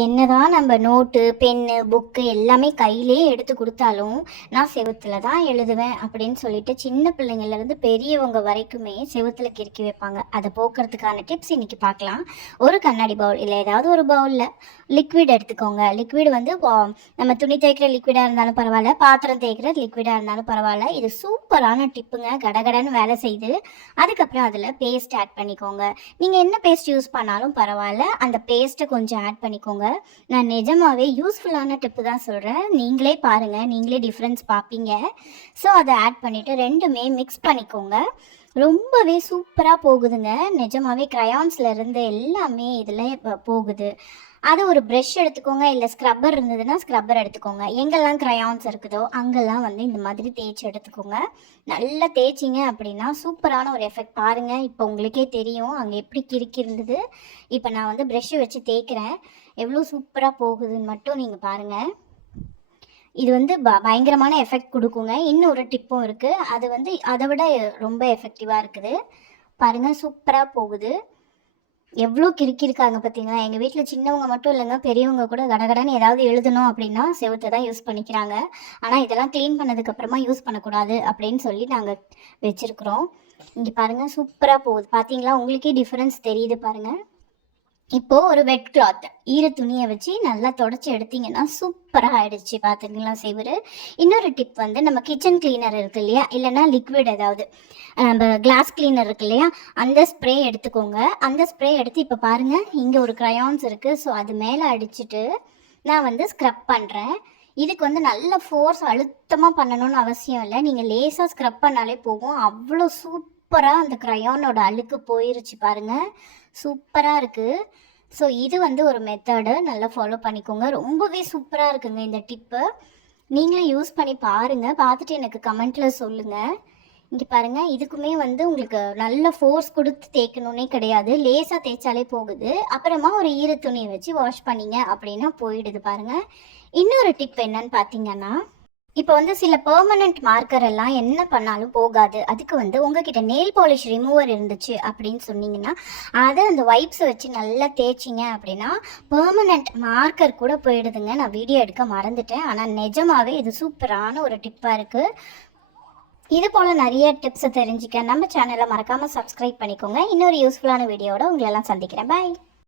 என்னதான் நம்ம note, pen, book எல்லாமே கையிலேயே எடுத்து குடுத்தாலும், நான் செவுத்துல தான் எழுதுவேன் அப்படின்னு சொல்லிட்டு சின்ன பிள்ளைங்கள்லேருந்து பெரியவங்க வரைக்குமே செவுத்துல கிறுக்கி வைப்பாங்க. அதை போக்குறதுக்கான டிப்ஸ் இன்னைக்கு பார்க்கலாம். ஒரு கண்ணாடி பவுல் இல்லை ஏதாவது ஒரு பவுலில் லிக்விட் எடுத்துக்கோங்க. லிக்விட் வந்து நம்ம துணி தேய்க்கிற லிக்விடாக இருந்தாலும் பரவாயில்ல, பாத்திரம் தேய்க்கிற லிக்விடாக இருந்தாலும் பரவாயில்ல. இது சூப்பரான டிப்புங்க. கடகடன்னு வேலை செய்யுது. அதுக்கப்புறம் அதில் பேஸ்ட் ஆட் பண்ணிக்கோங்க. நீங்கள் என்ன பேஸ்ட் யூஸ் பண்ணாலும் பரவாயில்ல, அந்த பேஸ்ட்டை கொஞ்சம் ஆட் பண்ணிக்கோங்க. நான் நிஜமாவே யூஸ்ஃபுல்லான டிப்பு தான் சொல்கிறேன். நீங்களே பாருங்கள், நீங்களே டிஃப்ரென்ஸ் பார்ப்பீங்க. ஸோ அதை ஆட் பண்ணிவிட்டு ரெண்டுமே மிக்ஸ் பண்ணிக்கோங்க. ரொம்பவே சூப்பராக போகுதுங்க. நிஜமாவே இருந்து எல்லாமே இதில் போகுது. அது ஒரு ப்ரெஷ் எடுத்துக்கோங்க, இல்லை ஸ்க்ரப்பர் இருந்ததுன்னா ஸ்க்ரப்பர் எடுத்துக்கோங்க. எங்கெல்லாம் க்ரையான்ஸ் இருக்குதோ அங்கெல்லாம் வந்து இந்த மாதிரி தேய்ச்சி எடுத்துக்கோங்க. நல்லா தேய்ச்சிங்க அப்படின்னா சூப்பரான ஒரு எஃபெக்ட் பாருங்கள். இப்போ உங்களுக்கே தெரியும் அங்கே எப்படி கிறுக்கி இருந்தது. இப்போ நான் வந்து ப்ரெஷ்ஷை வச்சு தேய்க்கிறேன். எவ்வளோ சூப்பராக போகுதுன்னு மட்டும் நீங்கள் பாருங்கள். இது வந்து பயங்கரமான எஃபெக்ட் கொடுக்குங்க. இன்னொரு டிப்பும் இருக்குது, அது வந்து அதை விட ரொம்ப எஃபெக்டிவாக இருக்குது. பாருங்கள், சூப்பராக போகுது. எவ்வளோ கிறுக்கியிருக்காங்க பார்த்தீங்களா? எங்கள் வீட்டில் சின்னவங்க மட்டும் இல்லைங்க, பெரியவங்க கூட கடகடன்னு ஏதாவது எழுதணும் அப்படின்னா செவுத்தை தான் யூஸ் பண்ணிக்கிறாங்க. ஆனால் இதெல்லாம் க்ளீன் பண்ணதுக்கப்புறமா யூஸ் பண்ணக்கூடாது அப்படின்னு சொல்லி நாங்கள் வச்சுருக்குறோம். இங்கே பாருங்கள், சூப்பராக போகுது. பார்த்தீங்களா? உங்களுக்கே டிஃப்ரென்ஸ் தெரியுது பாருங்கள். இப்போது ஒரு வெட் கிளாத், ஈர துணியை வச்சு நல்லா தொடச்சி எடுத்தீங்கன்னா சூப்பராக ஆயிடுச்சு. பார்த்துக்கலாம் செவுரு. இன்னொரு டிப் வந்து நம்ம கிச்சன் கிளீனர் இருக்குது இல்லையா, இல்லைன்னா லிக்விட் ஏதாவது நம்ம கிளாஸ் கிளீனர் இருக்கு இல்லையா, அந்த ஸ்ப்ரே எடுத்துக்கோங்க. அந்த ஸ்ப்ரே எடுத்து இப்போ பாருங்கள், இங்கே ஒரு க்ரையான்ஸ் இருக்குது. ஸோ அது மேலே அடிச்சுட்டு நான் வந்து ஸ்க்ரப் பண்ணுறேன். இதுக்கு வந்து நல்ல ஃபோர்ஸ் அழுத்தமாக பண்ணணும்னு அவசியம் இல்லை. நீங்கள் லேசாக ஸ்க்ரப் பண்ணாலே போகும். அவ்வளோ சூப்பராக அந்த க்ரையானோட அழுக்கு போயிருச்சு பாருங்கள். சூப்பராக இருக்குது. ஸோ இது வந்து ஒரு மெத்தடு, நல்லா ஃபாலோ பண்ணிக்கோங்க. ரொம்பவே சூப்பராக இருக்குங்க இந்த டிப்பு. நீங்களே யூஸ் பண்ணி பாருங்கள். பார்த்துட்டு எனக்கு கமெண்ட்டில் சொல்லுங்கள். இங்கே பாருங்கள், இதுக்குமே வந்து உங்களுக்கு நல்ல ஃபோர்ஸ் கொடுத்து தேய்க்கணுன்னே கிடையாது. லேசாக தேய்ச்சாலே போகுது. அப்புறமா ஒரு ஈர துணியை வச்சு வாஷ் பண்ணிங்க அப்படின்னா போயிடுது பாருங்கள். இன்னொரு டிப் என்னன்னு பார்த்தீங்கன்னா, இப்போ வந்து சில பெர்மனண்ட் மார்க்கர் எல்லாம் என்ன பண்ணாலும் போகாது. அதுக்கு வந்து உங்ககிட்ட நெயில் பாலிஷ் ரிமூவர் இருந்துச்சு அப்படின்னு சொன்னீங்கன்னா, அதை அந்த வைப்ஸை வச்சு நல்லா தேய்ச்சிங்க அப்படின்னா பெர்மனண்ட் மார்க்கர் கூட போயிடுதுங்க. நான் வீடியோ எடுக்க மறந்துட்டேன், ஆனால் நிஜமாவே இது சூப்பரான ஒரு டிப்பாக இருக்குது. இது போல் நிறைய டிப்ஸை தெரிஞ்சுக்க நம்ம சேனலை மறக்காமல் சப்ஸ்கிரைப் பண்ணிக்கோங்க. இன்னொரு யூஸ்ஃபுல்லான வீடியோவோட உங்களெல்லாம் சந்திக்கிறேன். பாய்.